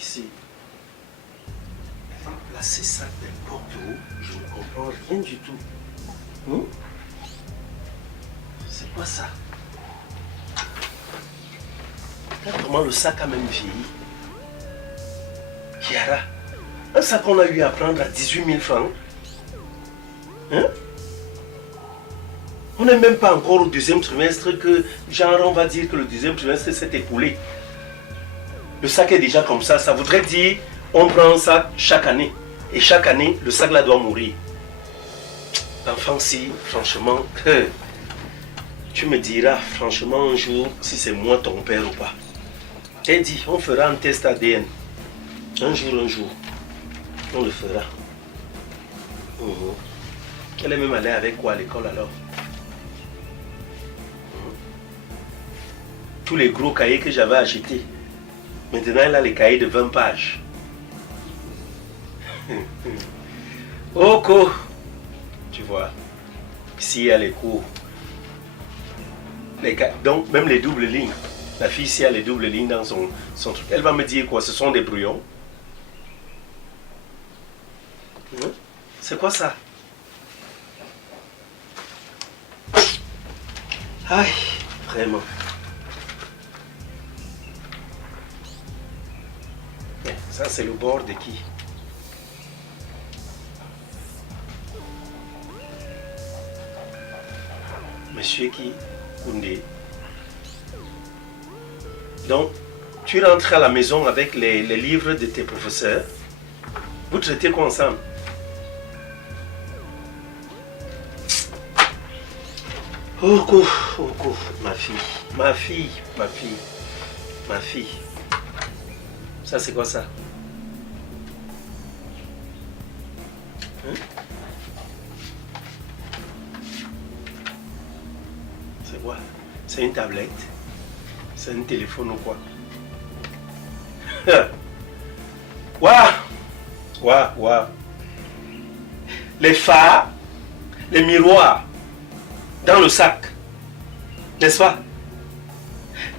ici. Là, c'est ça n'importe où. Je ne comprends rien du tout. C'est quoi ça? Regarde comment le sac a même vieilli. Kiara, un sac qu'on a eu à prendre à 18 000 francs. On n'est même pas encore au deuxième trimestre que, genre, on va dire que le deuxième trimestre s'est écoulé. Le sac est déjà comme ça voudrait dire on prend ça chaque année. Et chaque année, le sac là doit mourir. L'enfant, si, franchement, tu me diras, franchement, un jour, si c'est moi ton père ou pas. T'es dit, on fera un test ADN. Un jour, on le fera. Elle est même allée avec quoi à l'école alors? Tous les gros cahiers que j'avais achetés. Maintenant, elle a les cahiers de 20 pages. Oko, tu vois, ici il y a les cours. Donc, même les doubles lignes. La fille ici a les doubles lignes dans son truc. Elle va me dire quoi? Ce sont des brouillons. C'est quoi ça? Aïe, vraiment. Ça, c'est le bord de qui? Monsieur qui? Koundé. Donc, tu rentres à la maison avec les livres de tes professeurs. Vous traitez quoi ensemble? Oh, ma fille. Ça, c'est quoi ça? C'est quoi? C'est une tablette? C'est un téléphone ou quoi? Waouh. Les phares, les miroirs dans le sac, n'est-ce pas?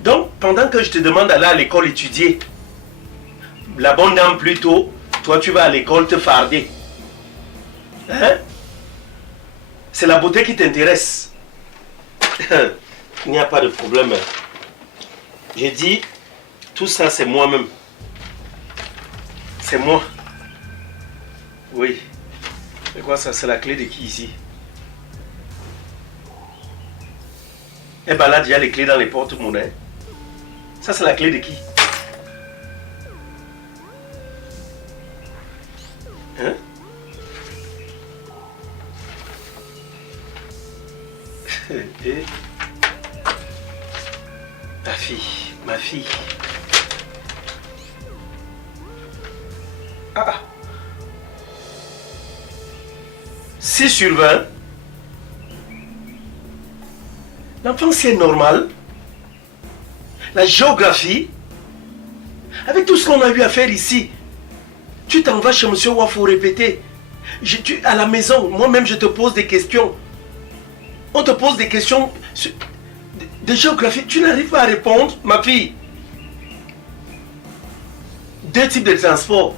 Donc, pendant que je te demande d'aller à l'école étudier, la bonne dame plutôt, toi tu vas à l'école te farder. C'est la beauté qui t'intéresse. Il n'y a pas de problème. J'ai dit, tout ça c'est moi-même. C'est moi. Oui. C'est quoi ça? C'est la clé de qui ici? Eh ben là, il y a les clés dans les porte-monnaies. Ça, c'est la clé de qui? Et ma fille. Ah. 6 sur 20. L'enfant, c'est normal. La géographie, avec tout ce qu'on a eu à faire ici, tu t'en vas chez M. Wafo répéter. À la maison, moi-même, je te pose des questions. On te pose des questions de géographie. Tu n'arrives pas à répondre, ma fille. 2 types de transport.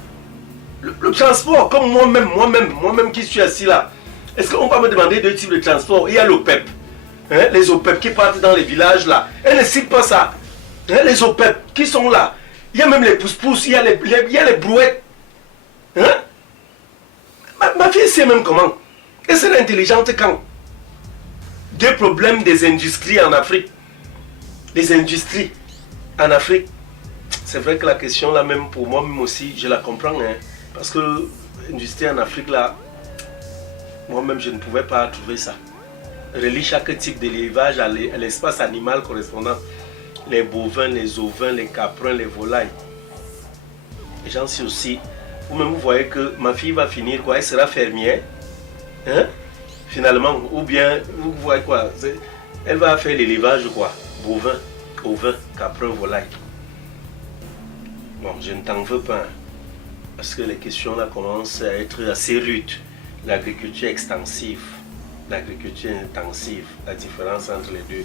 Le transport, comme moi-même qui suis assis là. Est-ce qu'on va me demander 2 types de transport? Il y a l'OPEP. Les OPEP qui partent dans les villages là. Elle ne cite pas ça. Les OPEP qui sont là. Il y a même les pousse-pousse, il y a les brouettes. Ma fille sait même comment. Et c'est intelligente quand? 2 problèmes des industries en Afrique. Les industries en Afrique. C'est vrai que la question là même pour moi même aussi, je la comprends. Parce que l'industrie en Afrique là, moi-même je ne pouvais pas trouver ça. Relie chaque type d'élevage à l'espace animal correspondant. Les bovins, les ovins, les caprins, les volailles. Et j'en suis aussi. Vous-même vous voyez que ma fille va finir quoi? Elle sera fermière. Finalement, ou bien vous voyez quoi? Elle va faire l'élevage quoi? Bovins, ovins, caprins, volailles. Bon, je ne t'en veux pas. Parce que les questions là commencent à être assez rudes. L'agriculture extensive. L'agriculture intensive, la différence entre les deux,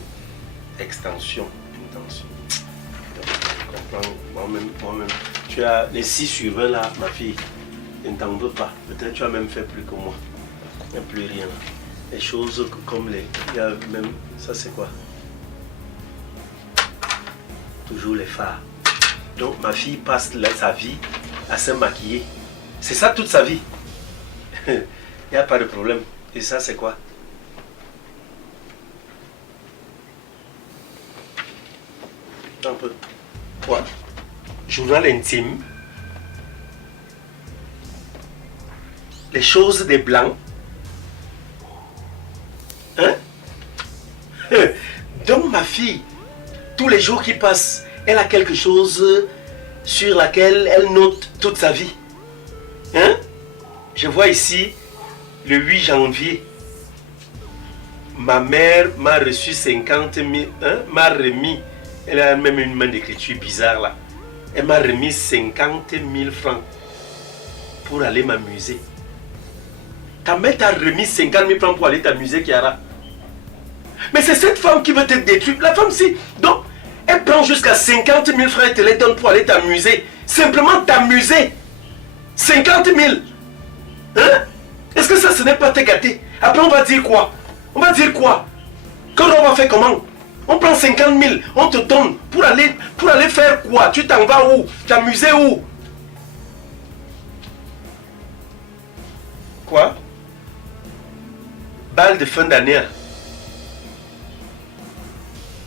extension, intention. Donc, je comprends moi-même, Tu as les 6 sur 20 là, ma fille. Je ne t'en veux pas. Peut-être tu as même fait plus que moi. Il n'y a plus rien. Les choses comme les... Il y a même... Ça c'est quoi? Toujours les fards. Donc ma fille passe sa vie à se maquiller. C'est ça toute sa vie. Il n'y a pas de problème. Et ça c'est quoi? Un peu. Quoi? Journal intime. Les choses des blancs. Hein? Donc ma fille, tous les jours qui passent, elle a quelque chose sur laquelle elle note toute sa vie. Hein? Je vois ici, le 8 janvier, ma mère m'a reçu 50 000, hein? M'a remis, elle a même une main d'écriture bizarre là, elle m'a remis 50 000 francs pour aller m'amuser. Ta mère t'a remis 50 000 francs pour aller t'amuser, Kiara. Mais c'est cette femme qui veut te détruire. La femme, si. Donc, elle prend jusqu'à 50 000 francs et te les donne pour aller t'amuser. Simplement t'amuser. 50 000. Hein? Est-ce que ça, ce n'est pas te gâter? Après, on va dire quoi? On va dire quoi? Quand on va faire comment? On prend 50 000, on te donne pour aller faire quoi? Tu t'en vas où? T'amuser où? Quoi? Bal de fin d'année.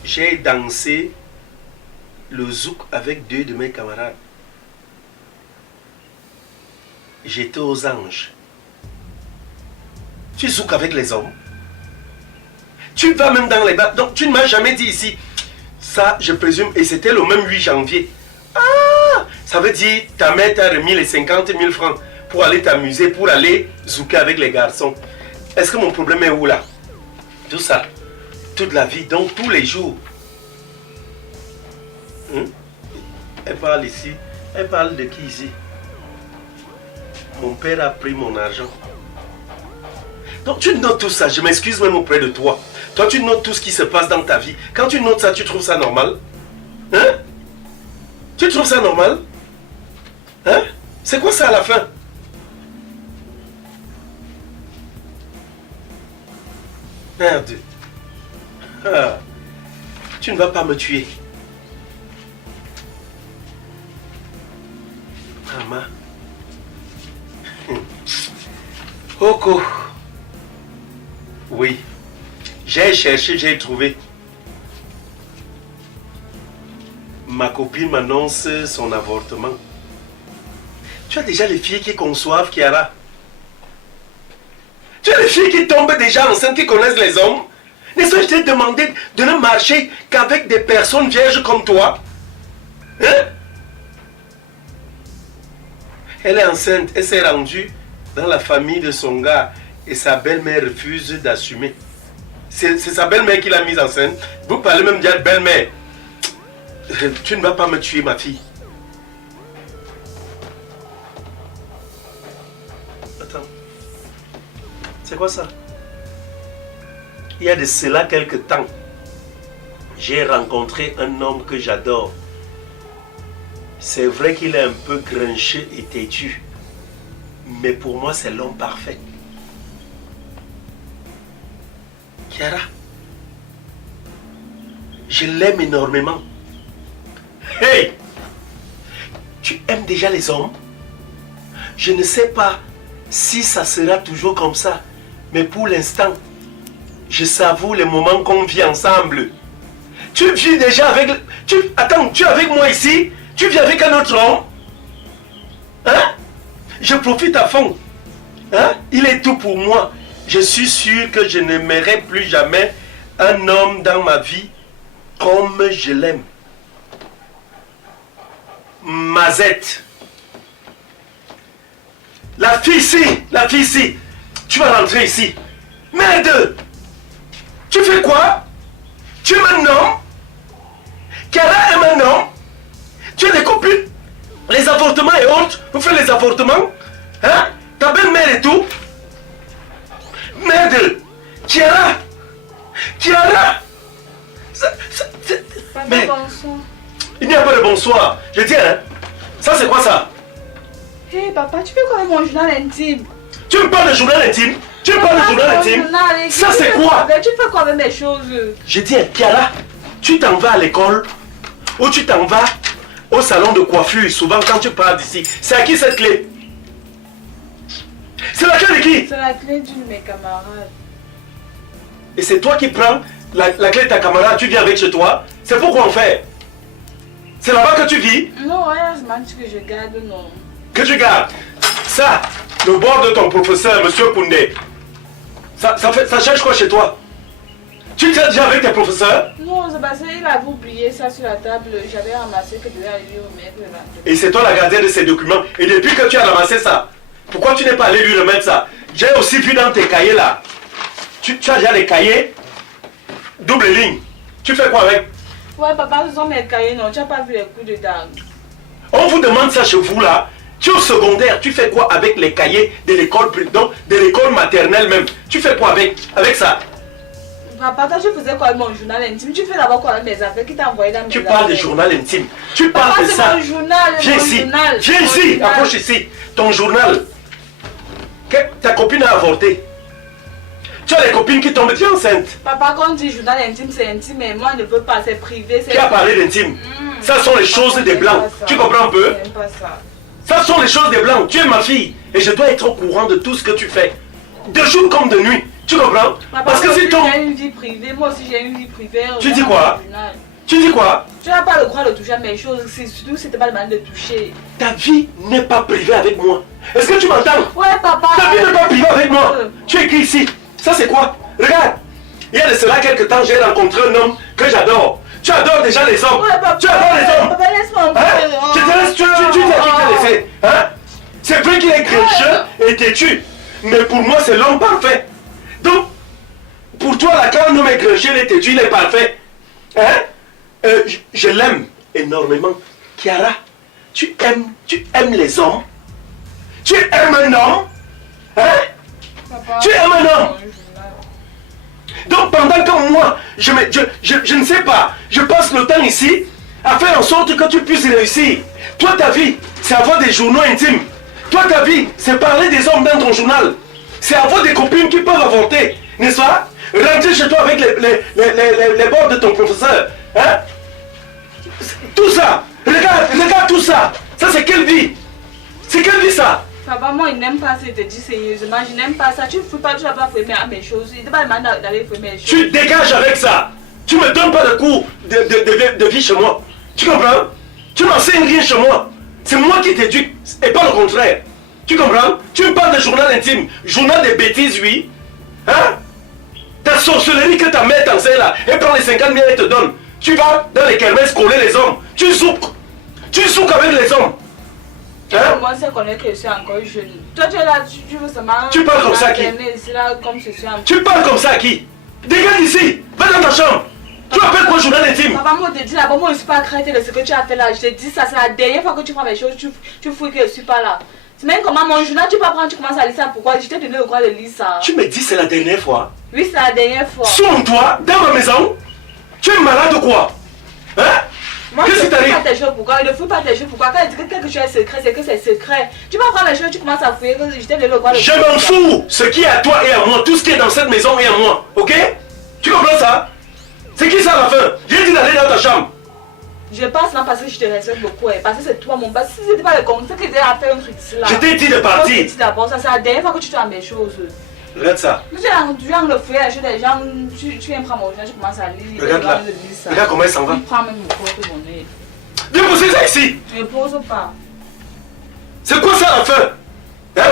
J'ai dansé le zouk avec 2 de mes camarades. J'étais aux anges. Tu zouk avec les hommes. Tu vas même dans les bars. Donc tu ne m'as jamais dit ici. Ça, je présume, et c'était le même 8 janvier. Ah! Ça veut dire ta mère t'a remis les 50 000 francs pour aller t'amuser, pour aller zouker avec les garçons. Est-ce que mon problème est où là? Tout ça. Toute la vie, donc tous les jours. Elle parle ici. Elle parle de qui ici? Mon père a pris mon argent. Donc tu notes tout ça, je m'excuse même auprès de toi. Toi tu notes tout ce qui se passe dans ta vie. Quand tu notes ça, tu trouves ça normal? Hein? Tu trouves ça normal? Hein? C'est quoi ça à la fin? Merde. Ah. Tu ne vas pas me tuer. Maman. Oko. Oui. J'ai cherché, j'ai trouvé. Ma copine m'annonce son avortement. Tu as déjà les filles qui conçoivent, Kiara. Tu as les filles qui tombent déjà enceintes, qui connaissent les hommes. N'est-ce pas, je t'ai demandé de ne marcher qu'avec des personnes vierges comme toi. Hein? Elle est enceinte, elle s'est rendue dans la famille de son gars et sa belle-mère refuse d'assumer. C'est sa belle-mère qui l'a mise enceinte. Vous parlez même de belle-mère. Tu ne vas pas me tuer, ma fille. Attends. C'est quoi ça? Il y a de cela quelque temps, j'ai rencontré un homme que j'adore. C'est vrai qu'il est un peu grincheux et têtu, mais pour moi c'est l'homme parfait. Kiara, je l'aime énormément. Hey! Tu aimes déjà les hommes? Je ne sais pas si ça sera toujours comme ça, mais pour l'instant, je savoure les moments qu'on vit ensemble. Tu vis déjà avec... Attends, tu es avec moi ici? Tu vis avec un autre homme? Hein? Je profite à fond. Hein? Il est tout pour moi. Je suis sûr que je n'aimerai plus jamais un homme dans ma vie comme je l'aime. Mazette. La fille ici, tu vas rentrer ici. Merde! Tu fais quoi? Tu es un homme? Kiara est un homme? Tu as des copines? Les avortements et autres? Vous faites les avortements? Hein? Ta belle-mère et tout? Merde! Kiara! Kiara! Papa, bonsoir. Il n'y a pas de bonsoir. Je dis, hein? Ça, c'est quoi ça? Hé, hey, papa, tu fais quoi avec mon journal intime? Tu me parles de journal intime? Tu me parles de journal intime? Ça, c'est quoi? Tu fais quoi avec mes choses? Je dis, Kiara, tu t'en vas à l'école ou tu t'en vas au salon de coiffure souvent quand tu pars d'ici. C'est à qui cette clé? C'est la clé de qui? C'est la clé d'une de mes camarades. Et c'est toi qui prends la clé de ta camarade, tu viens avec chez toi? C'est pourquoi on fait? C'est là-bas que tu vis? Non, rien, c'est même que je garde, non. Que tu gardes? Ça, le bord de ton professeur, monsieur Koundé. Ça cherche quoi chez toi? Tu tiens déjà avec tes professeurs? Non, c'est parce qu'il avait oublié ça sur la table. J'avais ramassé que je devais aller lui remettre là. Et c'est toi la gardienne de ces documents. Et depuis que tu as ramassé ça, pourquoi tu n'es pas allé lui remettre ça? J'ai aussi vu dans tes cahiers là. Tu as déjà les cahiers double ligne. Tu fais quoi avec? Ouais, papa, ce sont mes cahiers, non. Tu n'as pas vu les coups dedans. On vous demande ça chez vous là. Tu es au secondaire, tu fais quoi avec les cahiers de l'école, donc de l'école maternelle même? Tu fais quoi avec ça? Papa, toi, tu faisais quoi avec mon journal intime? Tu fais d'abord quoi avec mes affaires? Qui t'a envoyé dans mes affaires? Tu parles de journal intime. Tu Papa, parles de ça. Mon journal, viens mon ici. Journal, viens ici. Journal. Approche ici. Ton journal. Ta copine a avorté. Tu as des copines qui tombent enceintes. Papa, quand on dit journal intime, c'est intime, mais moi, je ne veux pas, c'est privé. Qui a parlé d'intime? Ça sont les choses des blancs. Tu comprends un peu? J'aime pas ça. Ça sont les choses des blancs. Tu es ma fille. Et je dois être au courant de tout ce que tu fais. De jour comme de nuit. Tu comprends? Papa, parce que si ton... j'ai une vie privée, moi aussi j'ai une vie privée. Tu dis quoi? Tu dis quoi? Tu n'as pas le droit de toucher à mes choses, surtout si c'était pas le mal de toucher. Ta vie n'est pas privée avec moi. Est-ce que tu m'entends? Ouais, papa. Ta vie n'est pas privée avec moi. Tu es qui ici? Ça c'est quoi? Regarde. Il y a de cela quelques temps, j'ai rencontré un homme que j'adore. Tu adores déjà les hommes. Ouais, papa. Tu adores les hommes. Papa, laisse-moi. Hein? Je te laisse, tu dis à qui t'as laissé. Hein? C'est vrai qu'il est grincheux et têtu. Mais pour moi, c'est l'homme parfait. Donc, pour toi, là, quand un homme est grincheux, il est têtu, il est parfait. Hein? Je l'aime énormément. Kiara, tu aimes les hommes? Tu aimes un homme? Hein? Papa, tu aimes un homme? Donc pendant que moi, je ne sais pas, je passe le temps ici à faire en sorte que tu puisses réussir. Toi, ta vie, c'est avoir des journaux intimes. Toi, ta vie, c'est parler des hommes dans ton journal. C'est avoir des copines qui peuvent avorter, n'est-ce pas? Rentrer chez toi avec les bords de ton professeur. Hein? Tout ça, regarde tout ça. Ça, c'est quelle vie? C'est quelle vie ça? Papa, moi, il n'aime pas ça, il te dit sérieusement, je n'aime pas ça. Tu ne fous pas, tu n'as pas fait mes choses. Il ne t'a pas demandé d'aller faire mes choses. Tu dégages avec ça. Tu ne me donnes pas de cours de vie chez moi. Tu comprends? Tu n'enseignes rien chez moi. C'est moi qui t'éduque et pas le contraire. Tu comprends? Tu me parles de journal intime. Journal de bêtises, oui. Hein? Ta sorcellerie que ta mère t'enseigne là, elle prend les 50 000 et te donne. Tu vas dans les kermesses coller les hommes. Tu souques. Tu souques avec les hommes. Hein? Moi, c'est qu'on est que je suis encore jeune. Toi, tu es là, tu veux seulement... Tu parles comme ça à qui? Là, comme je suis encore... Tu parles comme ça à qui? Dégage d'ici. Va dans ta chambre. Tu appelles quoi journal intime? Papa, moi, je te dis là-bas, moi, je ne suis pas crainte de ce que tu as fait là. Je te dis ça, c'est la dernière fois que tu prends mes choses, tu fouilles que je ne suis pas là. C'est même comment mon journal, tu peux prendre, tu commences à lire ça. Pourquoi? Je t'ai donné le droit de lire ça. Tu me dis c'est la dernière fois? Oui, c'est la dernière fois. Selon toi, dans ma maison, tu es malade ou quoi? Hein? Moi, qu'est-ce qui t'arrive? Je ne fous pas tes choses, pourquoi? Je ne fous pas tes choses, pourquoi? Quand je dis que quelque chose est secret, c'est que c'est secret. Tu vas prendre les choses, tu commences à fouiller, que je t'ai donné le droit de Je m'en fous! Ce qui est à toi et à moi, tout ce qui est dans cette maison est à moi, ok? Tu comprends ça? C'est qui ça à la fin? J'ai dit d'aller dans ta chambre. Je passe là parce que je te respecte beaucoup, parce que c'est toi mon bas. Si c'était pas le conseil que j'ai à faire un truc là. Je t'ai dit de partir. Je t'ai dit d'abord, ça c'est la dernière fois que tu te mes choses. Regarde ça. Tu viens le fouiller les choses des gens, tu viens prendre mon journal, tu commences à lire. Regarde là. Regarde comment elle s'en va. Tu prends même mon porte-monnaie. Déposez ça ici. Ne pose pas. C'est quoi ça à la fin? Hein?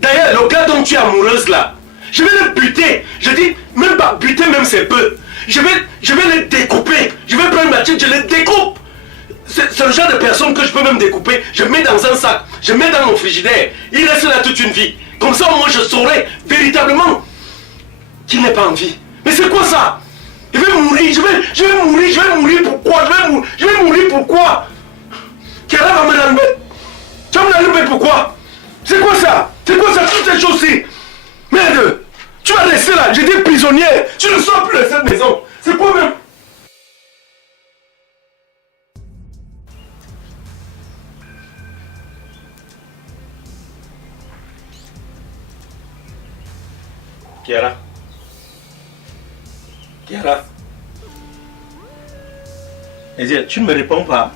D'ailleurs, le gars dont tu es amoureuse là, je vais le buter. Je dis, même pas buter, même c'est peu. Je vais le découper. Je vais prendre ma tête, je le découpe. C'est le genre de personne que je peux même découper. Je mets dans un sac, je mets dans mon frigidaire. Il reste là toute une vie. Comme ça, moi, je saurai véritablement qu'il n'est pas en vie. Mais c'est quoi ça? Je vais mourir, je vais mourir pourquoi? Je vais mourir pourquoi? Kiara va me l'enlever. Tu vas me l'enlever pourquoi? C'est quoi ça? C'est quoi ça, toutes ces choses-ci? Merde! Tu vas rester là, j'étais prisonnier. Tu ne sors plus de cette maison. C'est quoi même? Kiara. Kiara. Ezia, tu ne me réponds pas.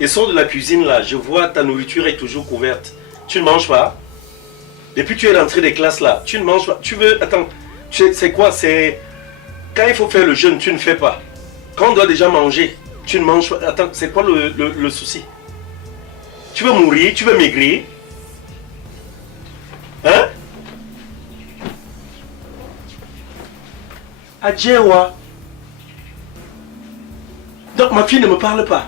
Et sors de la cuisine là, je vois ta nourriture est toujours couverte. Tu ne manges pas. Depuis que tu es rentré des classes là, tu ne manges pas. Tu veux. Attends, c'est quoi? C'est. Quand il faut faire le jeûne, tu ne fais pas. Quand on doit déjà manger, tu ne manges pas. Attends, c'est quoi le souci? Tu veux mourir? Tu veux maigrir? Hein? Adjewa. Donc ma fille ne me parle pas.